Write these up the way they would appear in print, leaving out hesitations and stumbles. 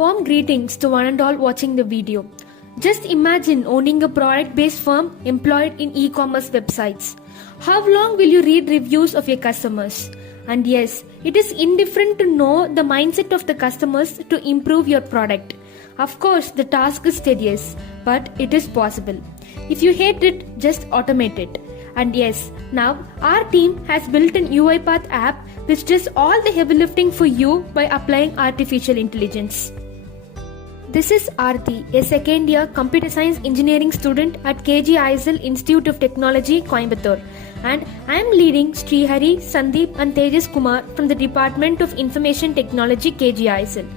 Warm greetings to one and all watching the video. Just imagine owning a product-based firm employed in e-commerce websites. How long will you read reviews of your customers? And yes, it is indifferent to know the mindset of the customers to improve your product. Of course, the task is tedious, but it is possible. If you hate it, just automate it. And yes, now our team has built an Uipath app which does all the heavy lifting for you by applying artificial intelligence. This is Aarthy, a second year computer science engineering student at KGISL Institute of Technology, Coimbatore. And I am leading Shrihari, Sandeep and Thejas Kumar from the Department of Information Technology, KGISL.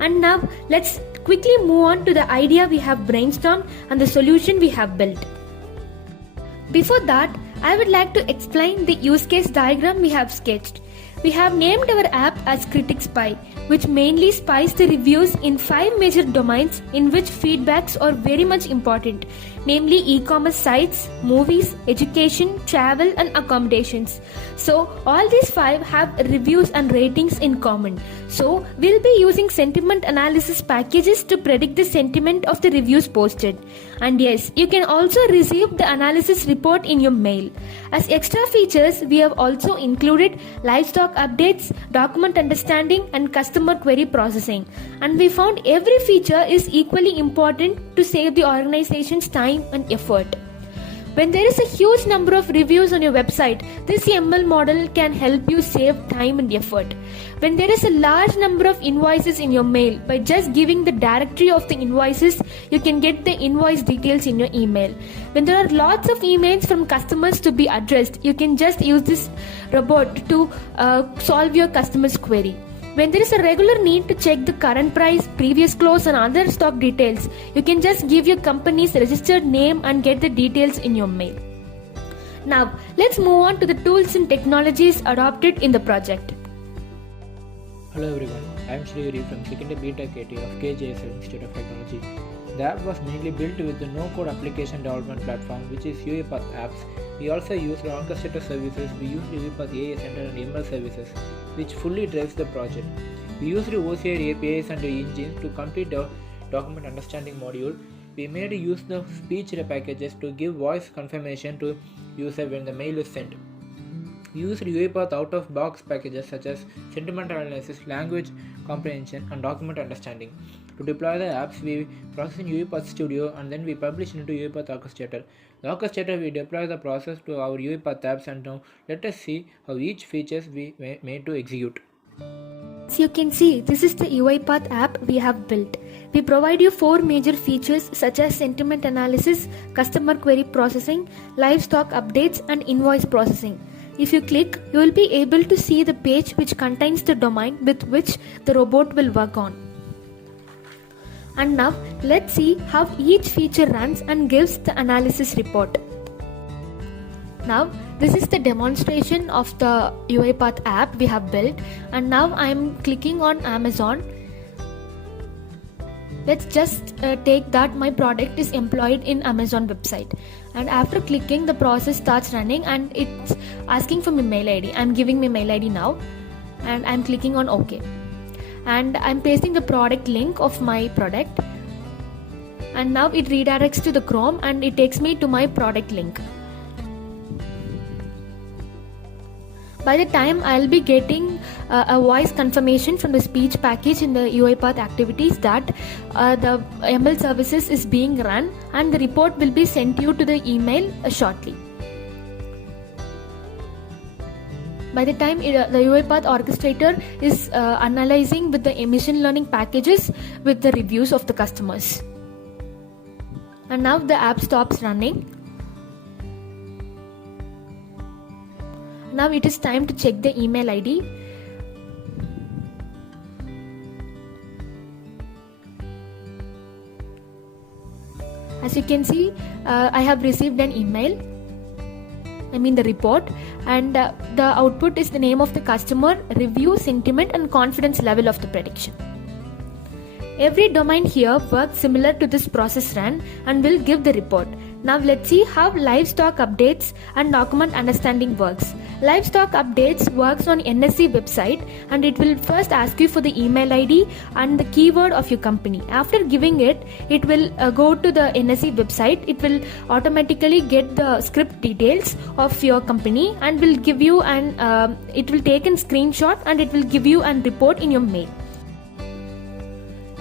And now let's quickly move on to the idea we have brainstormed and the solution we have built. Before that, I would like to explain the use case diagram we have sketched. We have named our app as CRITIC Spy, which mainly spies the reviews in 5 major domains in which feedbacks are very much important, namely e-commerce sites, movies, education, travel and accommodations. So all these 5 have reviews and ratings in common. So we'll be using sentiment analysis packages to predict the sentiment of the reviews posted. And yes, you can also receive the analysis report in your mail. As extra features, we have also included livestock updates, document understanding and customer query processing. And we found every feature is equally important to save the organization's time and effort. When there is a huge number of reviews on your website, this ML model can help you save time and effort. When there is a large number of invoices in your mail, by just giving the directory of the invoices, you can get the invoice details in your email. When there are lots of emails from customers to be addressed, you can just use this robot to solve your customer's query. When there is a regular need to check the current price, previous close and other stock details, you can just give your company's registered name and get the details in your mail. Now, let's move on to the tools and technologies adopted in the project. Hello everyone, I am Shrihari from 2nd BTech AT of KGISL Institute of Technology. The app was mainly built with the no-code application development platform which is Uipath apps. We also used orchestrator services, we used Uipath AI Center and ML services which fully drives the project. We used OCR APIs and engines to complete the document understanding module. We made use the speech packages to give voice confirmation to user when the mail is sent. We used Uipath out-of-box packages such as sentiment analysis, language comprehension and document understanding. To deploy the apps, we process in Uipath Studio and then we publish into Uipath Orchestrator. The Orchestrator we deploy the process to our Uipath apps, and now let us see how each features we made to execute. As you can see, this is the Uipath app we have built. We provide you 4 major features such as sentiment analysis, customer query processing, livestock updates and invoice processing. If you click, you will be able to see the page which contains the domain with which the robot will work on. And now let's see how each feature runs and gives the analysis report. Now this is the demonstration of the Uipath app we have built, and now I am clicking on Amazon. Let's just take that my product is employed in Amazon website, and after clicking the process starts running and it's asking for my mail ID. I'm giving my mail ID now and I'm clicking on OK, and I'm pasting the product link of my product, and now it redirects to the Chrome and it takes me to my product link. By the time I'll be getting a voice confirmation from the speech package in the Uipath activities that the ML services is being run, and the report will be sent you to the email shortly. By the time the Uipath orchestrator is analyzing with the machine learning packages with the reviews of the customers. And now the app stops running. Now it is time to check the email ID. As you can see, I have received an email, the report, and the output is the name of the customer, review, sentiment and confidence level of the prediction. Every domain here works similar to this process run and will give the report. Now let's see how livestock updates and document understanding works. Livestock updates works on NSE website, and it will first ask you for the email ID and the keyword of your company. After giving it, it will go to the NSE website. It will automatically get the script details of your company and will give you it will take a screenshot and it will give you a report in your mail.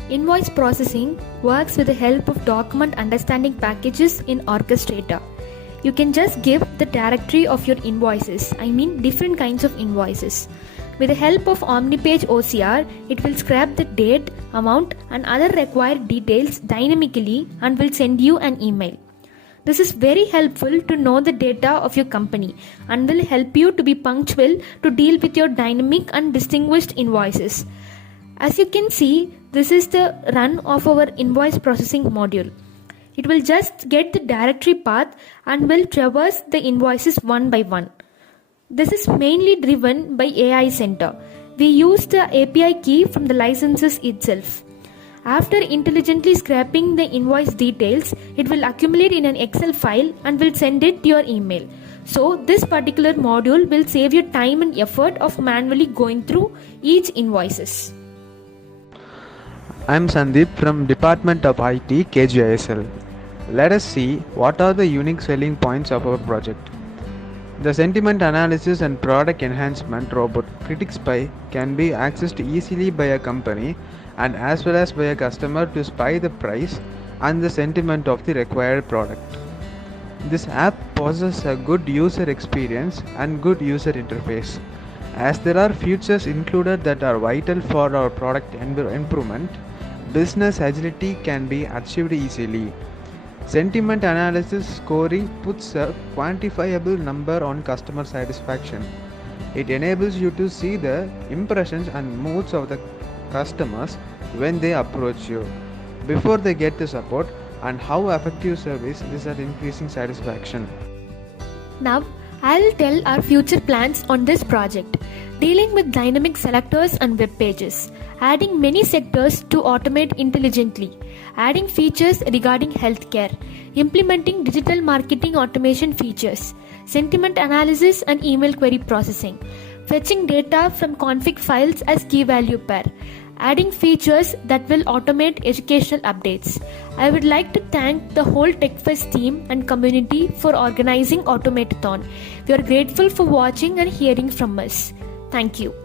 Invoice processing works with the help of document understanding packages in Orchestrator. You can just give the directory of your invoices, different kinds of invoices. With the help of OmniPage OCR, it will scrap the date, amount and other required details dynamically and will send you an email. This is very helpful to know the data of your company and will help you to be punctual to deal with your dynamic and distinguished invoices. As you can see, this is the run of our invoice processing module. It will just get the directory path and will traverse the invoices one by one. This is mainly driven by AI Center. We use the API key from the licenses itself. After intelligently scraping the invoice details, it will accumulate in an Excel file and will send it to your email. So this particular module will save you time and effort of manually going through each invoices. I'm Sandeep from Department of IT KGISL. Let us see what are the unique selling points of our project. The sentiment analysis and product enhancement robot CRITIC Spy can be accessed easily by a company and as well as by a customer to spy the price and the sentiment of the required product. This app possesses a good user experience and good user interface. As there are features included that are vital for our product improvement, business agility can be achieved easily. Sentiment analysis scoring puts a quantifiable number on customer satisfaction. It enables you to see the impressions and moods of the customers when they approach you, before they get the support, and how effective service is at increasing satisfaction. Now, I'll tell our future plans on this project. Dealing with dynamic selectors and web pages, adding many sectors to automate intelligently, adding features regarding healthcare, implementing digital marketing automation features, sentiment analysis and email query processing, fetching data from config files as key value pair, adding features that will automate educational updates. I would like to thank the whole Techfest team and community for organizing Automatathon. We are grateful for watching and hearing from us. Thank you.